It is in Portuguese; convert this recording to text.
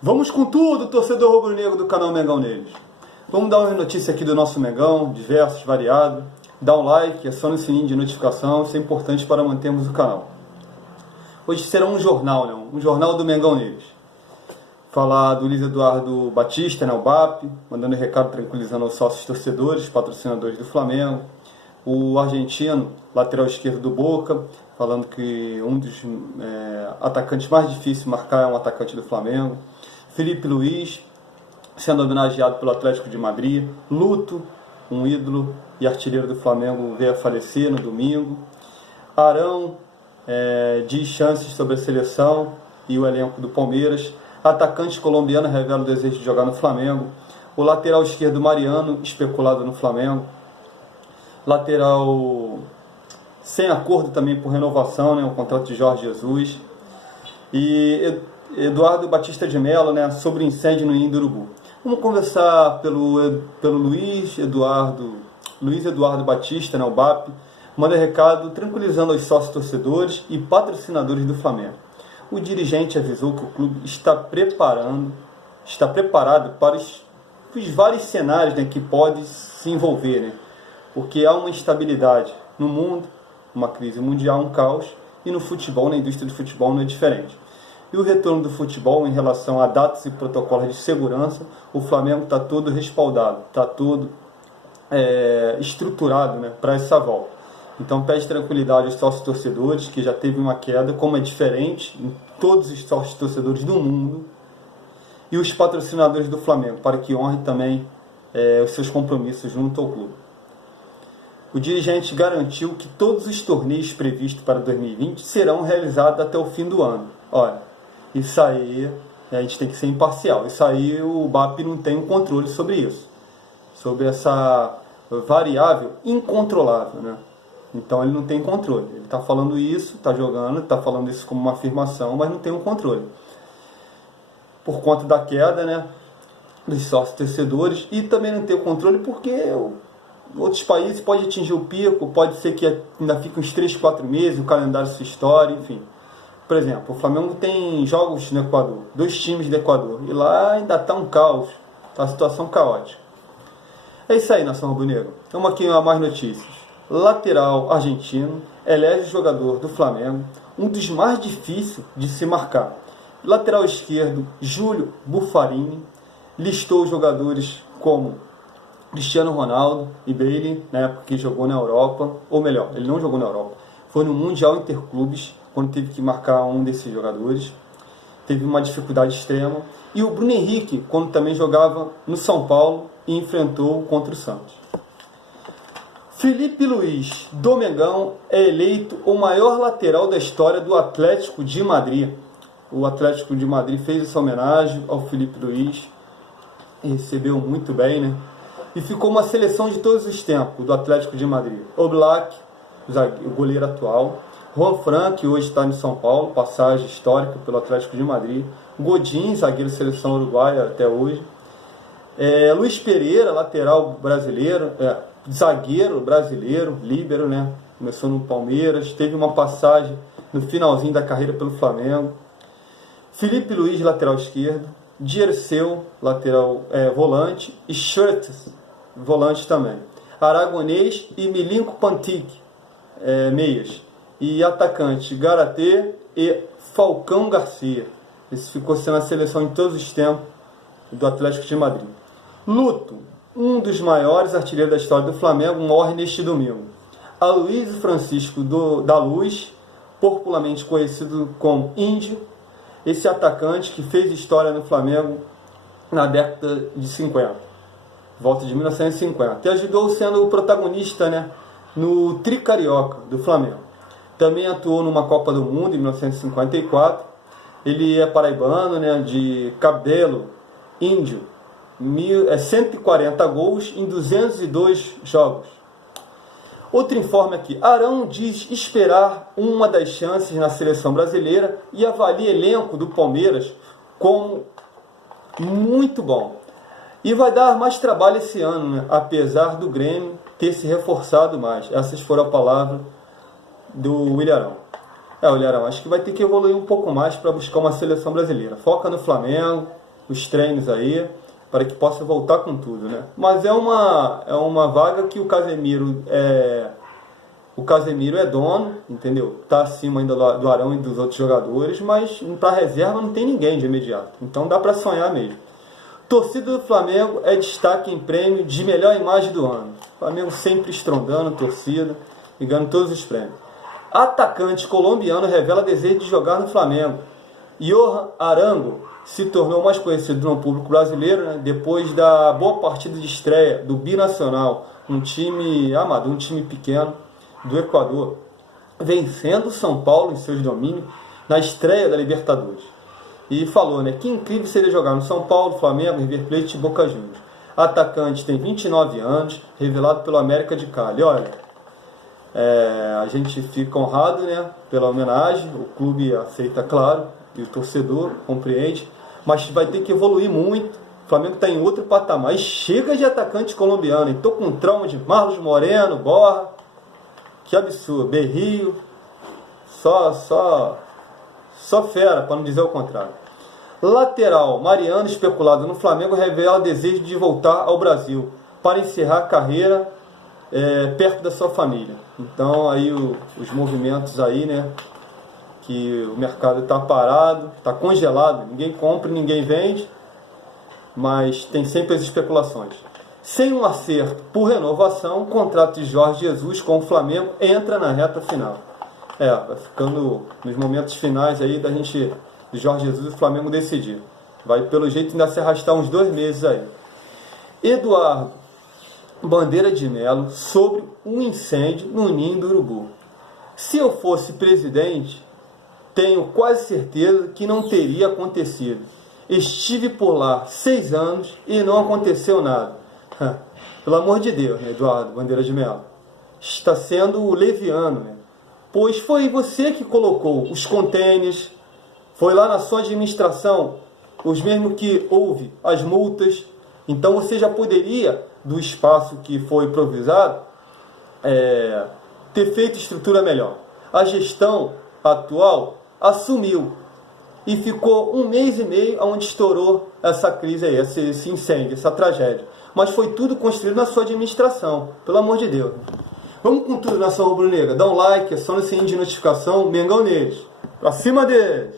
Vamos com tudo, torcedor rubro-negro do canal Mengão Neles. Vamos dar uma notícia aqui do nosso Mengão, diversos, variados. Dá um like, aciona o sininho de notificação, isso é importante para mantermos o canal. Hoje será um jornal, né? Um jornal do Mengão Neles. Falar do Luiz Eduardo Batista, né? O BAP, mandando recado tranquilizando aos sócios torcedores, patrocinadores do Flamengo. O argentino, lateral esquerdo do Boca, falando que um dos atacantes mais difíceis de marcar é um atacante do Flamengo. Felipe Luiz, sendo homenageado pelo Atlético de Madrid. Luto, um ídolo e artilheiro do Flamengo, veio a falecer no domingo. Arão diz chances sobre a seleção e o elenco do Palmeiras. Atacante colombiano revela o desejo de jogar no Flamengo. O lateral esquerdo Mariano, especulado no Flamengo. Lateral sem acordo também por renovação, né, o contrato de Jorge Jesus. E Eduardo Batista de Mello, né, sobre incêndio no Ninho do Urubu. Vamos conversar pelo Luiz Eduardo Batista, né, o BAP. Manda recado tranquilizando os sócios torcedores e patrocinadores do Flamengo. O dirigente avisou que o clube está preparado para os vários cenários, né, que pode se envolver, né? Porque há uma instabilidade no mundo, uma crise mundial, um caos, e no futebol, na indústria do futebol, não é diferente. E o retorno do futebol em relação a datas e protocolos de segurança, o Flamengo está todo respaldado, está todo estruturado, né, para essa volta. Então pede tranquilidade aos sócios torcedores, que já teve uma queda, como é diferente em todos os sócios torcedores do mundo, e os patrocinadores do Flamengo, para que honrem também os seus compromissos junto ao clube. O dirigente garantiu que todos os torneios previstos para 2020 serão realizados até o fim do ano. Olha, isso aí, a gente tem que ser imparcial. Isso aí o BAP não tem um controle sobre isso. Sobre essa variável incontrolável, né? Então ele não tem controle. Ele está falando isso, está jogando, está falando isso como uma afirmação, mas não tem um controle. Por conta da queda, né, dos sócios torcedores, e também não tem o controle porque outros países pode atingir o pico, pode ser que ainda fique uns 3, 4 meses, o calendário se estoure, enfim. Por exemplo, o Flamengo tem jogos no Equador, 2 times do Equador, e lá ainda está um caos, está uma situação caótica. É isso aí, nação rubro-negra. Vamos aqui a mais notícias. Lateral argentino elege jogador do Flamengo um dos mais difíceis de se marcar. Lateral esquerdo, Júlio Buffarini, listou jogadores como Cristiano Ronaldo e Bale, na época que jogou na Europa, ou melhor, ele não jogou na Europa, foi no Mundial Interclubes, quando teve que marcar um desses jogadores, teve uma dificuldade extrema, e o Bruno Henrique, quando também jogava no São Paulo e enfrentou contra o Santos. Felipe Luiz, do Mengão, é eleito o maior lateral da história do Atlético de Madrid. O Atlético de Madrid fez essa homenagem ao Felipe Luiz, e recebeu muito bem, né? E ficou uma seleção de todos os tempos do Atlético de Madrid. Oblak, o goleiro atual. Juan Fran, que hoje está no São Paulo, passagem histórica pelo Atlético de Madrid. Godin, zagueiro seleção uruguaia até hoje. Luiz Pereira, lateral brasileiro, zagueiro brasileiro, líbero, né? Começou no Palmeiras, teve uma passagem no finalzinho da carreira pelo Flamengo. Felipe Luiz, lateral esquerdo. Dirceu, lateral volante. E Schurtes, volante também. Aragonês e Milinko Pantic, meias. E atacante Garatê e Falcão Garcia. Esse ficou sendo a seleção em todos os tempos do Atlético de Madrid. Luto, um dos maiores artilheiros da história do Flamengo, morre neste domingo. Aloysio Francisco da Luz, popularmente conhecido como Índio, esse atacante que fez história no Flamengo na década de 50, volta de 1950, e ajudou sendo o protagonista, né, no Tricarioca do Flamengo. Também atuou numa Copa do Mundo em 1954. Ele é paraibano, né, de Cabelo, Índio. 140 gols em 202 jogos. Outro informe aqui. Arão diz esperar uma das chances na seleção brasileira e avalia elenco do Palmeiras como muito bom. E vai dar mais trabalho esse ano, né? Apesar do Grêmio ter se reforçado mais. Essas foram as palavras do Willian Arão. Willian Arão, acho que vai ter que evoluir um pouco mais para buscar uma seleção brasileira. Foca no Flamengo, os treinos aí, para que possa voltar com tudo, né? Mas é uma vaga que o Casemiro é dono, entendeu? Tá acima ainda do Arão e dos outros jogadores, mas para reserva não tem ninguém de imediato. Então dá para sonhar mesmo. Torcida do Flamengo é destaque em prêmio de melhor imagem do ano. Flamengo sempre estrondando torcida e ganhando todos os prêmios. Atacante colombiano revela desejo de jogar no Flamengo. Johan Arango se tornou mais conhecido no público brasileiro, né, depois da boa partida de estreia do Binacional, um time amador, um time pequeno do Equador, vencendo o São Paulo em seus domínios na estreia da Libertadores. E falou, né, que incrível seria jogar no São Paulo, Flamengo, River Plate e Boca Juniors. Atacante tem 29 anos, revelado pelo América de Cali. Olha, a gente fica honrado, né, pela homenagem, o clube aceita, claro, e o torcedor compreende, mas vai ter que evoluir muito. O Flamengo está em outro patamar. E chega de atacante colombiano. Estou com trauma de Marlos Moreno, Borra. Que absurdo. Berrio. Só fera, para não dizer o contrário. Lateral Mariano, especulado no Flamengo, revela desejo de voltar ao Brasil para encerrar a carreira perto da sua família. Então aí os movimentos aí, né? Que o mercado está parado, está congelado, ninguém compra, ninguém vende, mas tem sempre as especulações. Sem um acerto por renovação, o contrato de Jorge Jesus com o Flamengo entra na reta final. Vai ficando nos momentos finais aí da gente, de Jorge Jesus e o Flamengo decidir. Vai pelo jeito ainda se arrastar uns 2 meses aí. Eduardo Bandeira de Melo sobre um incêndio no Ninho do Urubu. Se eu fosse presidente, tenho quase certeza que não teria acontecido. Estive por lá 6 anos e não aconteceu nada. Pelo amor de Deus, né, Eduardo Bandeira de Melo? Está sendo leviano, né? Pois foi você que colocou os contêineres, foi lá na sua administração, os mesmos que houve as multas. Então você já poderia, do espaço que foi improvisado, ter feito estrutura melhor. A gestão atual assumiu e ficou 1 mês e meio onde estourou essa crise aí, esse incêndio, essa tragédia. Mas foi tudo construído na sua administração, pelo amor de Deus. Vamos com tudo, nação rubro-negra. Dá um like, aciona o sininho de notificação, Mengão neles. Pra cima deles!